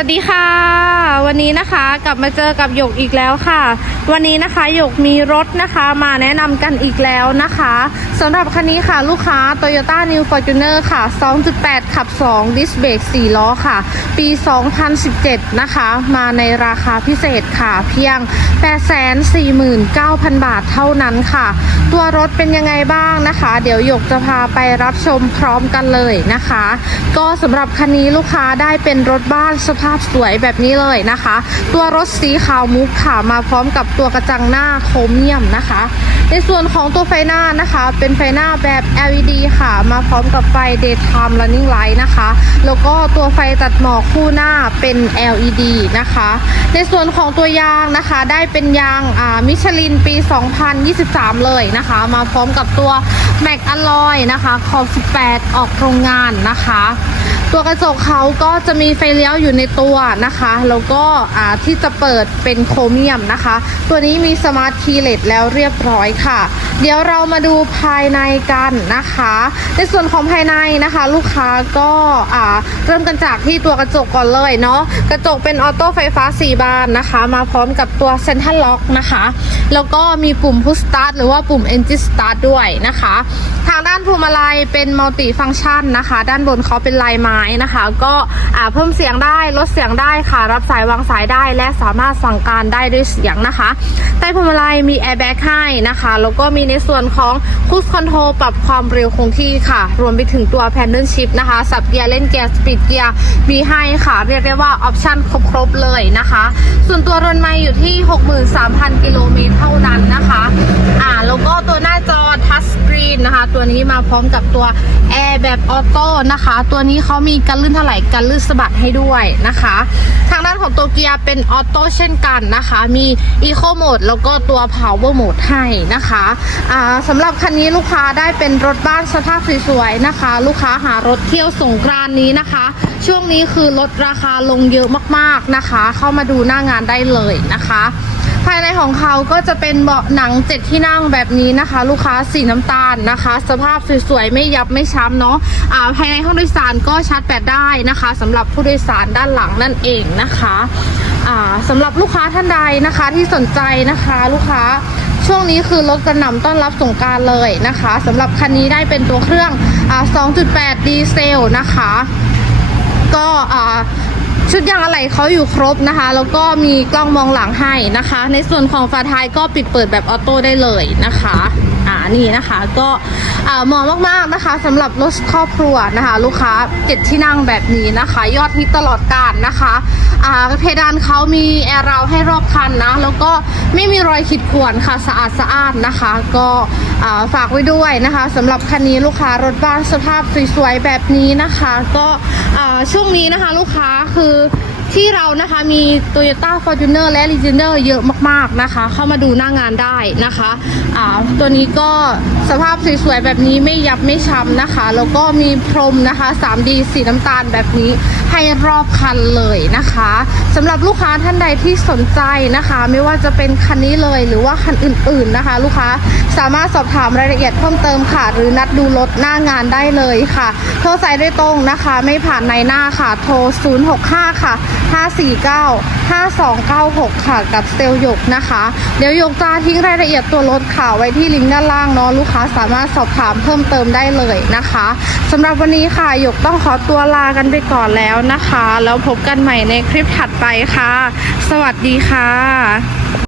สวัสดีค่ะ วันนี้นะคะกลับมาเจอกับหยกอีกแล้วค่ะ วันนี้นะคะหยกมีรถนะคะมาแนะนำกันอีกแล้วนะคะสำหรับคันนี้ค่ะลูกค้า Toyota New Fortuner ค่ะ 2.8 ขับ 2 ดิสเบรก4ล้อค่ะ ปี 2017 นะคะ มาในราคาพิเศษค่ะ เพียง 849,000 บาทเท่านั้นค่ะ ตัวรถเป็นยังไงบ้างนะคะ เดี๋ยวหยกจะพาไปรับชมพร้อมกันเลยนะคะ ก็สำหรับคันนี้ลูกค้าได้เป็นรถบ้านสภาพสวยแบบนี้เลยนะคะตัวรถสีขาวมุกค่ะมาพร้อมกับตัวกระจังหน้าโครเมียมนะคะ ในส่วนของตัวไฟหน้านะคะ เป็นไฟหน้าแบบ LED ค่ะ มาพร้อมกับไฟ daytime running light นะคะ แล้วก็ตัวไฟตัดหมอกคู่หน้าเป็น LED นะคะ ในส่วนของตัวยางนะคะได้เป็นยางอ่ามิชลินปี 2023 เลยนะคะ มาพร้อมกับตัวแม็กอลอยนะคะขอบ18 ออกโรงงานนะคะตัวกระจกเขาก็จะมีไฟเลี้ยวอยู่ในตัวนะคะ แล้วก็อ่าที่จะเปิดเป็นโครเมียมนะคะ ตัวนี้มีสมาร์ทคีย์เลสแล้วเรียบร้อยค่ะ เดี๋ยวเรามาดูภายในกันนะคะ ในส่วนของภายในนะคะ ลูกค้าก็อ่าเริ่มกันจากที่ตัวกระจกก่อนเลยเนาะกระจกเป็นออโต้ไฟฟ้า 4 บานนะคะ มาพร้อมกับตัวเซ็นทรัลล็อกนะคะ แล้วก็มีปุ่มพุ s สตาร์ทหรือว่าปุ่ม Engine Start ด้วยนะคะ ทางด้านพวงมาลัยเป็นมัลติฟัง c t ชันนะคะ ด้านบนเขาเป็นลายไม้นะคะ ก็เพิ่มเสียงได้ลดเสียงได้ค่ะ รับสายวางสายได้ และสามารถสั่งการได้ด้วยเสียงนะคะ ใต้พวงมาลัยมีแอร์แบ็กให้นะคะ แล้วก็มีในส่วนของคู i คอนโทรลปรับความเร็วคงที่ค่ะ รวมไปถึงตัวแพนเดิลชิพนะคะ สับเกียร์เล่นเกียร์สปีดเกียร์มีให้ค่ะ เรียกได้ว่าออปชั่นครบๆเลยนะคะ ส่วนตัวรถไม่อยู่ที่ 63,000 กิโลเมตรเท่านั้นนะคะอ่าแล้วก็ตัวหน้าจอทัชสกรีนนะคะ ตัวนี้มาพร้อมกับตัวแอร์แบบออโต้นะคะ ตัวนี้เขามีีกันลื่นถลายกันลื่นสะบัดให้ด้วยนะคะ ทางด้านของตัวเกียร์เป็นออโต้เช่นกันนะคะ มีอีโคโหมดแล้วก็ตัว power mode ให้นะคะอ่าสำหรับคันนี้ลูกค้าได้เป็นรถบ้านสภาพสวยๆนะคะ ลูกค้าหารถเที่ยวสงกรานนี้นะคะ ช่วงนี้คือลดราคาลงเยอะมากๆนะคะ เข้ามาดูหน้างานได้เลยนะคะ ภายในของเขาก็จะเป็นเบาะหนังเจ็ดที่นั่งแบบนี้นะคะ ลูกค้าสีน้ำตาลนะคะ สภาพสวยๆไม่ยับไม่ช้ำเนาะอ่าภายในห้องโดยสารก็ชาร์จแบตได้นะคะสำหรับผู้โดยสารด้านหลังนั่นเองนะคะอ่าสำหรับลูกค้าท่านใดนะคะที่สนใจนะคะ ลูกค้าช่วงนี้คือรถกระหน่ำต้อนรับสงการเลยนะคะสำหรับคันนี้ได้เป็นตัวเครื่อง 2.8 ดีเซลนะคะ ก็อ่า ชุดยางอะไหล่เขาอยู่ครบนะคะ แล้วก็มีกล้องมองหลังให้นะคะ ในส่วนของฝาท้ายก็ปิดเปิดแบบออโต้ได้เลยนะคะ นี่นะคะ ก็เหมาะมากๆนะคะสำหรับรถครอบครัวนะคะ ลูกค้าเจ็ดที่นั่งแบบนี้นะคะ ยอดฮิตตลอดกาลนะคะอ่าเพดานเขามีแอร์ราวให้รอบคันนะ แล้วก็ไม่มีรอยขีดข่วนค่ะสะอาดสะอาดนะคะ ก็ฝากไว้ด้วยนะคะสำหรับคันนี้ลูกค้ารถบ้านสภาพสวยๆแบบนี้นะคะ ก็อ่าช่วงนี้นะคะ ลูกค้าคือ ที่เรานะคะมี Toyota Fortuner และ l e g e n d e r เยอะมากๆนะคะ เข้ามาดูหน้างานได้นะคะอ่าตัวนี้ก็สภาพสวยๆแบบนี้ไม่ยับไม่ช้ำนะคะ แล้วก็มีพรมนะคะ 3D สีน้ำตาลแบบนี้ให้รอบคันเลยนะคะสำหรับลูกค้าท่านใดที่สนใจนะคะ ไม่ว่าจะเป็นคันนี้เลยหรือว่าคันอื่น ๆนะคะ ลูกค้าสามารถสอบถามรายละเอียดเพิ่มเติมค่ะ หรือนัดดูรถหน้างานได้เลยค่ะ โทรสายด้วยตรงนะคะ ไม่ผ่านในหน้าค่ะ โทร 065 ค่ะ549 5296 ค่ะ กับเซลลหยกนะคะ เดี๋ยวหยกจะทิ้งรายละเอียดตัวรถค่ะไว้ที่ลิงก์ด้านล่างเนาะลูกค้าสามารถสอบถามเพิ่มเติมได้เลยนะคะสำหรับวันนี้ค่ะหยกต้องขอตัวลากันไปก่อนแล้วนะคะ แล้วพบกันใหม่ในคลิปถัดไปค่ะ สวัสดีค่ะ